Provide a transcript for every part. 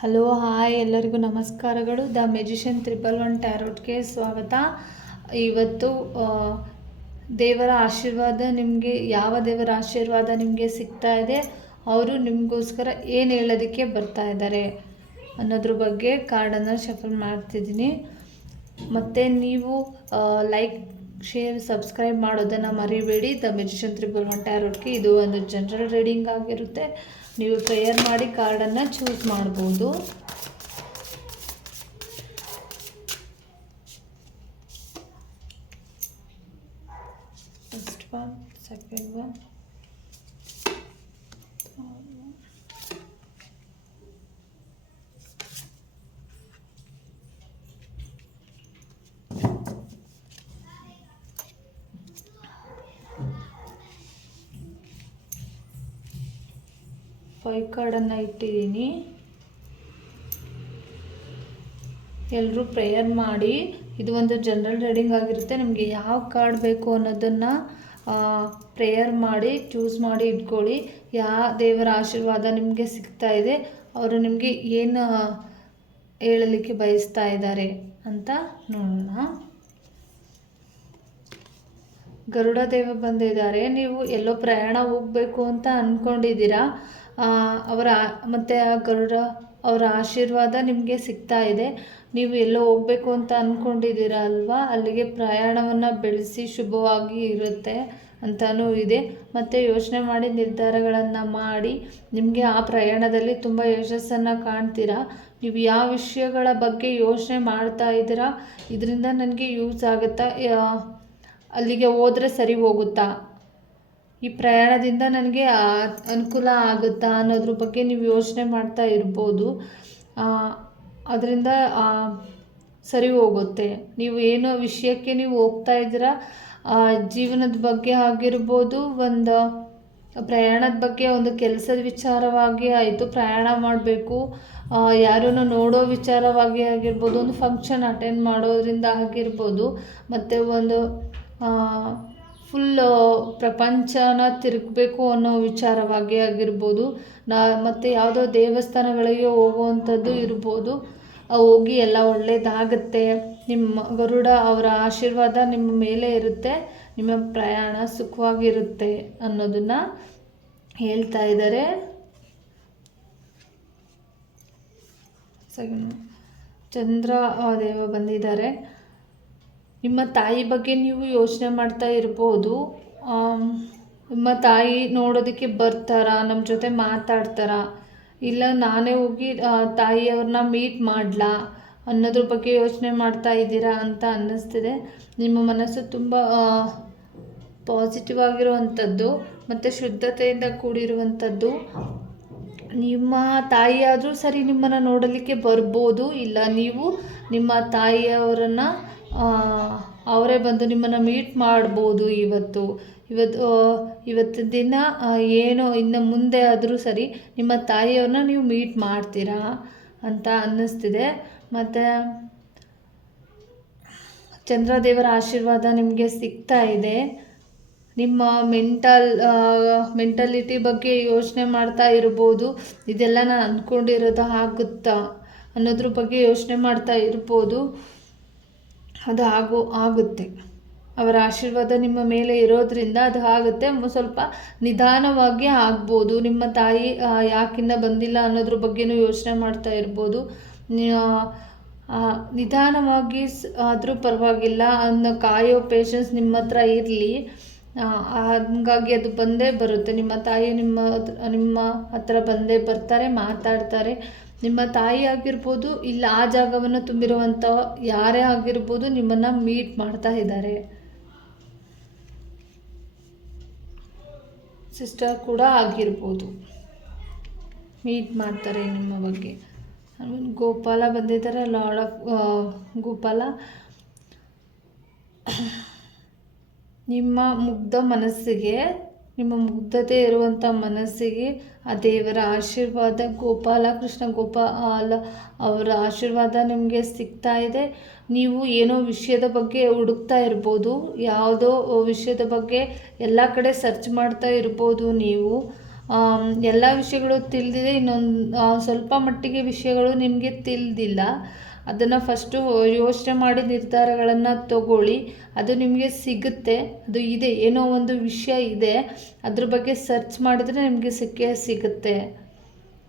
Hello, hi ಎಲ್ಲರಿಗೂ ನಮಸ್ಕಾರಗಳು. The magician triple one ಟ್ಯಾರೋಟ್ಗೆ ಸ್ವಾಗತ. ಇವತ್ತು ದೇವರ ಆಶೀರ್ವಾದ ನಿಮಗೆ, ಯಾವ ದೇವರ ಆಶೀರ್ವಾದ ನಿಮಗೆ ಸಿಗ್ತಾ ಇದೆ, ಅವರು ನಿಮಗೋಸ್ಕರ ಏನು ಹೇಳೋದಕ್ಕೆ ಬರ್ತಾ ಇದ್ದಾರೆ ಅನ್ನೋದ್ರ ಬಗ್ಗೆ ಕಾರ್ಡನ್ನು ಶಫಲ್ ಮಾಡ್ತಿದ್ದೀನಿ. ಮತ್ತು ನೀವು ಲೈಕ್ ಶೇರ್ ಸಬ್ಸ್ಕ್ರೈಬ್ ಮಾಡೋದನ್ನು ಮರಿಬೇಡಿ. ದ ಮೆಜಿಷನ್ ತ್ರಿಬಲ್ ಒನ್ ಇದು ಒಂದು ಜನರಲ್ ರೀಡಿಂಗ್ ಆಗಿರುತ್ತೆ. ನೀವು ಪ್ರೇಯರ್ ಮಾಡಿ ಕಾರ್ಡನ್ನು ಚೂಸ್ ಮಾಡ್ಬೋದು. First one second one five ಕಾರ್ಡನ್ನು ಇಟ್ಟಿದ್ದೀನಿ ಎಲ್ಲರೂ ಪ್ರೇಯರ್ ಮಾಡಿ. ಇದು ಒಂದು ಜನರಲ್ ರೀಡಿಂಗ್ ಆಗಿರುತ್ತೆ. ನಿಮಗೆ ಯಾವ ಕಾರ್ಡ್ ಬೇಕು ಅನ್ನೋದನ್ನು ಪ್ರೇಯರ್ ಮಾಡಿ ಚೂಸ್ ಮಾಡಿ ಇಟ್ಕೊಳ್ಳಿ. ಯಾವ ದೇವರ ಆಶೀರ್ವಾದ ನಿಮಗೆ ಸಿಗ್ತಾ ಇದೆ. ಅವರು ನಿಮಗೆ ಏನು ಹೇಳಲಿಕ್ಕೆ ಬಯಸ್ತಾ ಇದ್ದಾರೆ ಅಂತ ನೋಡೋಣ. ಗರುಡ ದೇವ ಬಂದಿದ್ದಾರೆ. ನೀವು ಎಲ್ಲೋ ಪ್ರಯಾಣ ಹೋಗಬೇಕು ಅಂತ ಅಂದ್ಕೊಂಡಿದ್ದೀರಾ ಅವರ ಮತ್ತು ಆ ಗರುಡ ಅವರ ಆಶೀರ್ವಾದ ನಿಮಗೆ ಸಿಗ್ತಾ ಇದೆ. ನೀವು ಎಲ್ಲೋ ಹೋಗಬೇಕು ಅಂತ ಅಂದ್ಕೊಂಡಿದ್ದೀರಾ ಅಲ್ವಾ? ಅಲ್ಲಿಗೆ ಪ್ರಯಾಣವನ್ನು ಬೆಳೆಸಿ ಶುಭವಾಗಿ ಇರುತ್ತೆ ಅಂತಲೂ ಇದೆ. ಮತ್ತು ಯೋಚನೆ ಮಾಡಿ ನಿರ್ಧಾರಗಳನ್ನು ಮಾಡಿ ನಿಮಗೆ ಆ ಪ್ರಯಾಣದಲ್ಲಿ ತುಂಬ ಯಶಸ್ಸನ್ನು ಕಾಣ್ತೀರಾ? ನೀವು ಯಾವ ವಿಷಯಗಳ ಬಗ್ಗೆ ಯೋಚನೆ ಮಾಡ್ತಾ ಇದ್ದೀರಾ? ಇದರಿಂದ ನನಗೆ ಯೂಸ್ ಆಗುತ್ತಾ? ಅಲ್ಲಿಗೆ ಹೋದರೆ ಸರಿ ಹೋಗುತ್ತಾ? ಈ ಪ್ರಯಾಣದಿಂದ ನನಗೆ ಅನುಕೂಲ ಆಗುತ್ತಾ ಅನ್ನೋದ್ರ ಬಗ್ಗೆ ನೀವು ಯೋಚನೆ ಮಾಡ್ತಾ ಇರ್ಬೋದು. ಅದರಿಂದ ಸರಿ ಹೋಗುತ್ತೆ. ನೀವು ಏನೋ ವಿಷಯಕ್ಕೆ ನೀವು ಹೋಗ್ತಾ ಇದ್ದೀರಾ ಜೀವನದ ಬಗ್ಗೆ ಆಗಿರ್ಬೋದು, ಒಂದು ಪ್ರಯಾಣದ ಬಗ್ಗೆ ಒಂದು ಕೆಲಸದ ವಿಚಾರವಾಗಿ ಆಯಿತು, ಪ್ರಯಾಣ ಮಾಡಬೇಕು ಯಾರನ್ನು ನೋಡೋ ವಿಚಾರವಾಗಿ ಆಗಿರ್ಬೋದು, ಒಂದು ಫಂಕ್ಷನ್ ಅಟೆಂಡ್ ಮಾಡೋದ್ರಿಂದ ಆಗಿರ್ಬೋದು, ಮತ್ತು ಒಂದು ಫುಲ್ ಪ್ರಪಂಚನ ತಿರುಗಬೇಕು ಅನ್ನೋ ವಿಚಾರವಾಗಿ ಆಗಿರ್ಬೋದು. ನಾ, ಮತ್ತು ಯಾವುದೋ ದೇವಸ್ಥಾನಗಳಿಗೆ ಹೋಗುವಂಥದ್ದು ಇರ್ಬೋದು. ಹೋಗಿ ಎಲ್ಲ ಒಳ್ಳೆಯದಾಗತ್ತೆ ನಿಮ್ಮ ಗರುಡ ಅವರ ಆಶೀರ್ವಾದ ನಿಮ್ಮ ಮೇಲೆ ಇರುತ್ತೆ. ನಿಮ್ಮ ಪ್ರಯಾಣ ಸುಖವಾಗಿರುತ್ತೆ ಅನ್ನೋದನ್ನು ಹೇಳ್ತಾ ಇದ್ದಾರೆ. ಚಂದ್ರ ದೇವ ಬಂದಿದ್ದಾರೆ. ನಿಮ್ಮ ತಾಯಿ ಬಗ್ಗೆ ನೀವು ಯೋಚನೆ ಮಾಡ್ತಾ ಇರ್ಬೋದು. ನಿಮ್ಮ ತಾಯಿ ನೋಡೋದಕ್ಕೆ ಬರ್ತಾರಾ? ನಮ್ಮ ಜೊತೆ ಮಾತಾಡ್ತಾರಾ? ಇಲ್ಲ ನಾನೇ ಹೋಗಿ ತಾಯಿಯವ್ರನ್ನ ಮೀಟ್ ಮಾಡಲಾ? ಅನ್ನೋದ್ರ ಬಗ್ಗೆ ಯೋಚನೆ ಮಾಡ್ತಾ ಇದ್ದೀರಾ ಅಂತ ಅನ್ನಿಸ್ತಿದೆ. ನಿಮ್ಮ ಮನಸ್ಸು ತುಂಬ ಪಾಸಿಟಿವ್ ಆಗಿರುವಂಥದ್ದು ಮತ್ತು ಶುದ್ಧತೆಯಿಂದ ಕೂಡಿರುವಂಥದ್ದು. ನಿಮ್ಮ ತಾಯಿಯಾದರೂ ಸರಿ ನಿಮ್ಮನ್ನು ನೋಡಲಿಕ್ಕೆ ಬರ್ಬೋದು. ಇಲ್ಲ, ನೀವು ನಿಮ್ಮ ತಾಯಿಯವರನ್ನು ಅವರೇ ಬಂದು ನಿಮ್ಮನ್ನು ಮೀಟ್ ಮಾಡ್ಬೋದು ಇವತ್ತು. ಇವತ್ತು ಇವತ್ತು ದಿನ ಏನೋ, ಇನ್ನು ಮುಂದೆ ಆದರೂ ಸರಿ ನಿಮ್ಮ ತಾಯಿಯವ್ರನ್ನ ನೀವು ಮೀಟ್ ಮಾಡ್ತೀರಾ ಅಂತ ಅನ್ನಿಸ್ತಿದೆ. ಮತ್ತು ಚಂದ್ರದೇವರ ಆಶೀರ್ವಾದ ನಿಮಗೆ ಸಿಗ್ತಾ ಇದೆ. ನಿಮ್ಮ ಮೆಂಟಲ್ ಮೆಂಟಲಿಟಿ ಬಗ್ಗೆ ಯೋಚನೆ ಮಾಡ್ತಾ ಇರ್ಬೋದು. ಇದೆಲ್ಲ ನಾನು ಅಂದ್ಕೊಂಡಿರೋದು ಆಗುತ್ತಾ ಅನ್ನೋದ್ರ ಬಗ್ಗೆ ಯೋಚನೆ ಮಾಡ್ತಾ ಇರ್ಬೋದು. ಅದು ಆಗೋ ಆಗುತ್ತೆ. ಅವರ ಆಶೀರ್ವಾದ ನಿಮ್ಮ ಮೇಲೆ ಇರೋದ್ರಿಂದ ಅದು ಆಗುತ್ತೆ. ಸ್ವಲ್ಪ ನಿಧಾನವಾಗಿ ಆಗ್ಬೋದು. ನಿಮ್ಮ ತಾಯಿ ಯಾಕಿಂದ ಬಂದಿಲ್ಲ ಅನ್ನೋದ್ರ ಬಗ್ಗೆನೂ ಯೋಚನೆ ಮಾಡ್ತಾ ಇರ್ಬೋದು. ನಿಧಾನವಾಗಿ ಆದರೂ ಪರವಾಗಿಲ್ಲ. ಅನ್ನೋ ಕಾಯೋ ಪೇಷನ್ಸ್ ನಿಮ್ಮ ಹತ್ರ ಇರಲಿ. ಹಂಗಾಗಿ ಅದು ಬಂದೇ ಬರುತ್ತೆ. ನಿಮ್ಮ ತಾಯಿ ನಿಮ್ಮ ನಿಮ್ಮ ಹತ್ರ ಬಂದೇ ಬರ್ತಾರೆ, ಮಾತಾಡ್ತಾರೆ. ನಿಮ್ಮ ತಾಯಿ ಆಗಿರ್ಬೋದು ಇಲ್ಲ ಆ ಜಾಗವನ್ನು ತುಂಬಿರುವಂಥ ಯಾರೇ ಆಗಿರ್ಬೋದು ನಿಮ್ಮನ್ನು ಮೀಟ್ ಮಾಡ್ತಾ ಇದ್ದಾರೆ. ಸಿಸ್ಟರ್ ಕೂಡ ಆಗಿರ್ಬೋದು. ಮೀಟ್ ಮಾಡ್ತಾರೆ ನಿಮ್ಮ ಬಗ್ಗೆ. ಗೋಪಾಲ ಬಂದಿದ್ದಾರೆ ಲಾರ್ಡ್ ಆಫ್ ಗೋಪಾಲ. ನಿಮ್ಮ ಮುಗ್ಧ ಮನಸ್ಸಿಗೆ ನಿಮ್ಮ ಮುಗ್ಧತೆ ಇರುವಂಥ ಮನಸ್ಸಿಗೆ ಆ ದೇವರ ಆಶೀರ್ವಾದ, ಗೋಪಾಲ, ಕೃಷ್ಣ ಗೋಪಾಲ ಅವರ ಆಶೀರ್ವಾದ ನಿಮಗೆ ಸಿಗ್ತಾ ಇದೆ. ನೀವು ಏನೋ ವಿಷಯದ ಬಗ್ಗೆ ಹುಡುಕ್ತಾ ಇರ್ಬೋದು, ಯಾವುದೋ ವಿಷಯದ ಬಗ್ಗೆ ಎಲ್ಲ ಕಡೆ ಸರ್ಚ್ ಮಾಡ್ತಾ ಇರ್ಬೋದು ನೀವು. ಎಲ್ಲ ವಿಷಯಗಳು ತಿಳಿದಿದೆ, ಇನ್ನೊಂದು ಸ್ವಲ್ಪ ಮಟ್ಟಿಗೆ ವಿಷಯಗಳು ನಿಮಗೆ ತಿಳಿದಿಲ್ಲ. ಅದನ್ನು ಫಸ್ಟು ಯೋಚನೆ ಮಾಡಿ ನಿರ್ಧಾರಗಳನ್ನು ತಗೊಳ್ಳಿ. ಅದು ನಿಮಗೆ ಸಿಗುತ್ತೆ. ಅದು ಇದೆ. ಏನೋ ಒಂದು ವಿಷಯ ಇದೆ. ಅದ್ರ ಬಗ್ಗೆ ಸರ್ಚ್ ಮಾಡಿದ್ರೆ ನಿಮಗೆ ಸಿಕ್ಕೇ ಸಿಗುತ್ತೆ.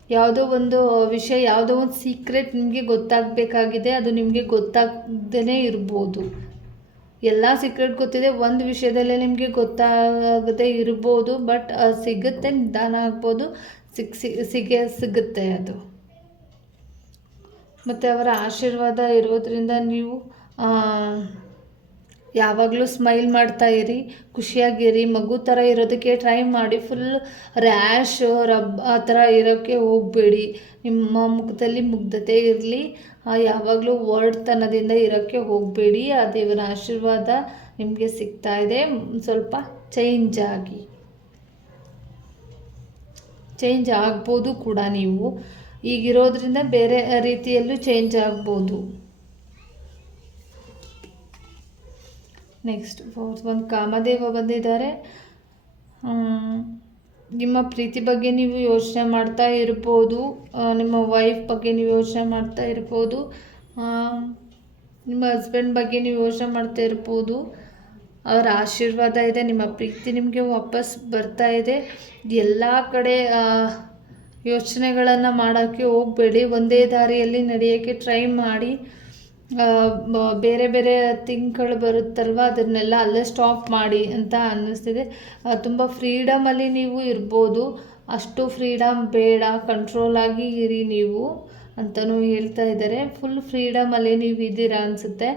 ಯಾವುದೋ ಒಂದು ವಿಷಯ, ಯಾವುದೋ ಒಂದು ಸೀಕ್ರೆಟ್ ನಿಮಗೆ ಗೊತ್ತಾಗಬೇಕಾಗಿದೆ. ಅದು ನಿಮಗೆ ಗೊತ್ತಾಗ್ದೇ ಇರ್ಬೋದು. ಎಲ್ಲ ಸೀಕ್ರೆಟ್ ಗೊತ್ತಿದೆ. ಒಂದು ವಿಷಯದಲ್ಲೇ ನಿಮಗೆ ಗೊತ್ತಾಗದೇ ಇರ್ಬೋದು. ಬಟ್ ಸಿಗುತ್ತೆ ನಿಧಾನ ಆಗ್ಬೋದು. ಸಿಕ್ ಸಿಗೇ, ಸಿಗುತ್ತೆ ಅದು. ಮತ್ತು ಅವರ ಆಶೀರ್ವಾದ ಇರೋದರಿಂದ ನೀವು ಯಾವಾಗಲೂ ಸ್ಮೈಲ್ ಮಾಡ್ತಾ ಇರಿ, ಖುಷಿಯಾಗಿರಿ, ಮಗು ಥರ ಇರೋದಕ್ಕೆ ಟ್ರೈ ಮಾಡಿ ಫುಲ್ ರ್ಯಾಶ್ ರಬ್ ಆ ಥರ ಇರೋಕ್ಕೆ ಹೋಗಬೇಡಿ. ನಿಮ್ಮ ಮುಖದಲ್ಲಿ ಮುಗ್ಧತೆ ಇರಲಿ ಯಾವಾಗಲೂ ವರ್ಡ್ತನದಿಂದ ಇರೋಕ್ಕೆ ಹೋಗಬೇಡಿ. ಆ ದೇವರ ಆಶೀರ್ವಾದ ನಿಮಗೆ ಸಿಗ್ತಾ ಇದೆ. ಸ್ವಲ್ಪ ಚೇಂಜ್ ಆಗಿ ಚೇಂಜ್ ಆಗ್ಬೋದು ಕೂಡ ನೀವು. ಈಗಿರೋದ್ರಿಂದ ಬೇರೆ ರೀತಿಯಲ್ಲೂ ಚೇಂಜ್ ಆಗ್ಬೋದು. ನೆಕ್ಸ್ಟ್ ಫೋರ್ತ್ ಒಂದು ಕಾಮದೇವ ಬಂದಿದ್ದಾರೆ. ನಿಮ್ಮ ಪ್ರೀತಿ ಬಗ್ಗೆ ನೀವು ಯೋಚನೆ ಮಾಡ್ತಾ ಇರ್ಬೋದು. ನಿಮ್ಮ ವೈಫ್ ಬಗ್ಗೆ ನೀವು ಯೋಚನೆ ಮಾಡ್ತಾ ಇರ್ಬೋದು. ನಿಮ್ಮ ಹಸ್ಬೆಂಡ್ ಬಗ್ಗೆ ನೀವು ಯೋಚನೆ ಮಾಡ್ತಾ ಇರ್ಬೋದು. ಅವರ ಆಶೀರ್ವಾದ ಇದೆ, ನಿಮ್ಮ ಪ್ರೀತಿ ನಿಮಗೆ ವಾಪಸ್ ಬರ್ತಾ ಇದೆ. ಎಲ್ಲ ಕಡೆ ಯೋಚನೆಗಳನ್ನು ಮಾಡೋಕ್ಕೆ ಹೋಗಬೇಡಿ. ಒಂದೇ ದಾರಿಯಲ್ಲಿ ನಡೆಯೋಕ್ಕೆ ಟ್ರೈ ಮಾಡಿ. ಬೇರೆ ಬೇರೆ ಥಿಂಕ್ಗಳು ಬರುತ್ತಲ್ವ? ಅದನ್ನೆಲ್ಲ ಅಲ್ಲೇ ಸ್ಟಾಪ್ ಮಾಡಿ ಅಂತ ಅನ್ನಿಸ್ತಿದೆ. ತುಂಬ ಫ್ರೀಡಮಲ್ಲಿ ನೀವು ಇರ್ಬೋದು. ಅಷ್ಟು ಫ್ರೀಡಮ್ ಬೇಡ. ಕಂಟ್ರೋಲ್ ಆಗಿ ಇರಿ ನೀವು ಅಂತಲೂ ಹೇಳ್ತಾ ಇದ್ದಾರೆ. ಫುಲ್ ಫ್ರೀಡಮಲ್ಲಿ ನೀವು ಇದ್ದೀರಾ ಅನಿಸುತ್ತೆ.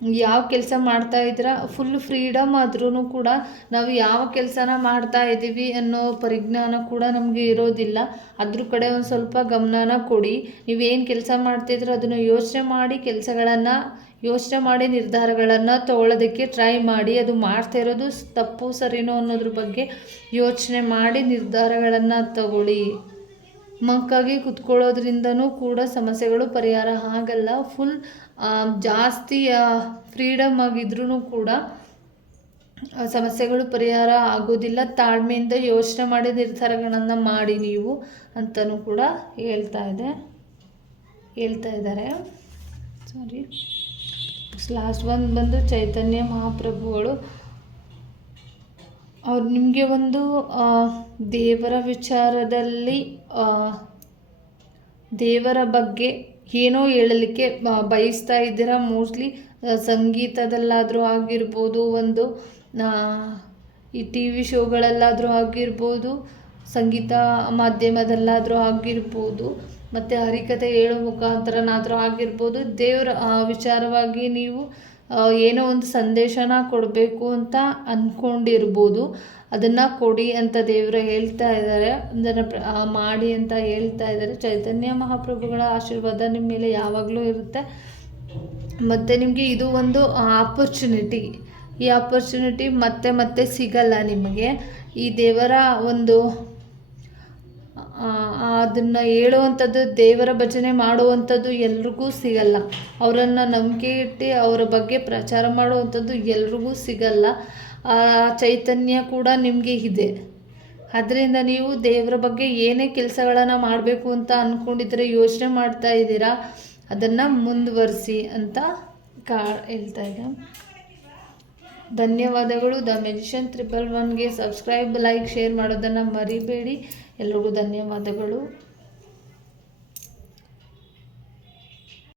ಯಾವ ಕೆಲಸ ಮಾಡ್ತಾ ಇದ್ದೀರಾ ಫುಲ್ ಫ್ರೀಡಮ್ ಆದ್ರೂ ಕೂಡ ನಾವು ಯಾವ ಕೆಲಸನ ಮಾಡ್ತಾ ಇದ್ದೀವಿ ಅನ್ನೋ ಪರಿಜ್ಞಾನ ಕೂಡ ನಮಗೆ ಇರೋದಿಲ್ಲ. ಅದ್ರ ಕಡೆ ಒಂದು ಸ್ವಲ್ಪ ಗಮನನ ಕೊಡಿ. ನೀವೇನು ಕೆಲಸ ಮಾಡ್ತಿದ್ರೆ ಅದನ್ನು ಯೋಚನೆ ಮಾಡಿ, ಕೆಲಸಗಳನ್ನು ಯೋಚನೆ ಮಾಡಿ, ನಿರ್ಧಾರಗಳನ್ನು ತಗೊಳ್ಳೋದಕ್ಕೆ ಟ್ರೈ ಮಾಡಿ. ಅದು ಮಾಡ್ತಾ ಇರೋದು ತಪ್ಪು ಸರಿನೋ ಅನ್ನೋದ್ರ ಬಗ್ಗೆ ಯೋಚನೆ ಮಾಡಿ, ನಿರ್ಧಾರಗಳನ್ನು ತಗೊಳ್ಳಿ ಮಂಕಾಗಿ ಕುತ್ಕೊಳ್ಳೋದ್ರಿಂದನೂ ಕೂಡ ಸಮಸ್ಯೆಗಳು ಪರಿಹಾರ ಆಗಲ್ಲ. ಫುಲ್ ಜಾಸ್ತಿ ಫ್ರೀಡಮ್ ಆಗಿದ್ರೂ ಕೂಡ ಸಮಸ್ಯೆಗಳು ಪರಿಹಾರ ಆಗೋದಿಲ್ಲ. ತಾಳ್ಮೆಯಿಂದ ಯೋಚನೆ ಮಾಡಿ ನಿರ್ಧಾರಗಳನ್ನು ಮಾಡಿ ನೀವು ಅಂತಲೂ ಕೂಡ ಹೇಳ್ತಾ ಇದೆ. ಹೇಳ್ತಾ ಇದ್ದಾರೆ. ಸಾರಿ ಲಾಸ್ಟ್ ಒಂದು ಬಂದು ಚೈತನ್ಯ ಮಹಾಪ್ರಭುಗಳು. ಅವ್ರು ನಿಮಗೆ ಒಂದು ದೇವರ ವಿಚಾರದಲ್ಲಿ ದೇವರ ಬಗ್ಗೆ ಏನೋ ಹೇಳಲಿಕ್ಕೆ ಬಯಸ್ತಾ ಇದ್ದೀರಾ? ಮೋಸ್ಟ್ಲಿ ಸಂಗೀತದಲ್ಲಾದರೂ ಆಗಿರ್ಬೋದು, ಒಂದು ಈ ಟಿ ವಿ ಶೋಗಳಲ್ಲಾದರೂ ಆಗಿರ್ಬೋದು, ಸಂಗೀತ ಮಾಧ್ಯಮದಲ್ಲಾದರೂ ಆಗಿರ್ಬೋದು, ಮತ್ತು ಹರಿಕತೆ ಹೇಳೋ ಮುಖಾಂತರನಾದರೂ ಆಗಿರ್ಬೋದು, ದೇವರ ವಿಚಾರವಾಗಿ ನೀವು ಏನೋ ಒಂದು ಸಂದೇಶನ ಕೊಡಬೇಕು ಅಂತ ಅಂದ್ಕೊಂಡಿರ್ಬೋದು ಅದನ್ನು ಕೊಡಿ ಅಂತ ದೇವರು ಹೇಳ್ತಾ ಇದ್ದಾರೆ. ಅದನ್ನು ಮಾಡಿ ಅಂತ ಹೇಳ್ತಾ ಇದ್ದಾರೆ. ಚೈತನ್ಯ ಮಹಾಪ್ರಭುಗಳ ಆಶೀರ್ವಾದ ನಿಮ್ಮ ಮೇಲೆ ಯಾವಾಗಲೂ ಇರುತ್ತೆ. ಮತ್ತು ನಿಮಗೆ ಇದು ಒಂದು ಆಪರ್ಚುನಿಟಿ ಈ ಆಪರ್ಚುನಿಟಿ ಮತ್ತೆ ಮತ್ತೆ ಸಿಗಲ್ಲ ನಿಮಗೆ. ಈ ದೇವರ ಒಂದು ಅದನ್ನು ಹೇಳುವಂಥದ್ದು, ದೇವರ ಭಜನೆ ಮಾಡುವಂಥದ್ದು ಎಲ್ರಿಗೂ ಸಿಗಲ್ಲ. ಅವರನ್ನು ನಂಬಿಕೆ ಇಟ್ಟು ಅವರ ಬಗ್ಗೆ ಪ್ರಚಾರ ಮಾಡುವಂಥದ್ದು ಎಲ್ರಿಗೂ ಸಿಗಲ್ಲ. ಆ ಚೈತನ್ಯ ಕೂಡ ನಿಮಗೆ ಇದೆ. ಅದರಿಂದ ನೀವು ದೇವರ ಬಗ್ಗೆ ಏನೇ ಕೆಲಸಗಳನ್ನು ಮಾಡಬೇಕು ಅಂತ ಅಂದ್ಕೊಂಡಿದ್ರೆ ಯೋಚನೆ ಮಾಡ್ತಾ ಇದ್ದೀರಾ, ಅದನ್ನು ಮುಂದುವರಿಸಿ ಅಂತ ಕಾ ಹೇಳ್ತಾ ಇದ್ದ. ಧನ್ಯವಾದಗಳು. ದ ಮೆಜಿಷನ್ ತ್ರಿಪಲ್ ಒನ್ಗೆ ಸಬ್ಸ್ಕ್ರೈಬ್, ಲೈಕ್, ಶೇರ್ ಮಾಡೋದನ್ನು ಮರಿಬೇಡಿ. ಎಲ್ರಿಗೂ ಧನ್ಯವಾದಗಳು.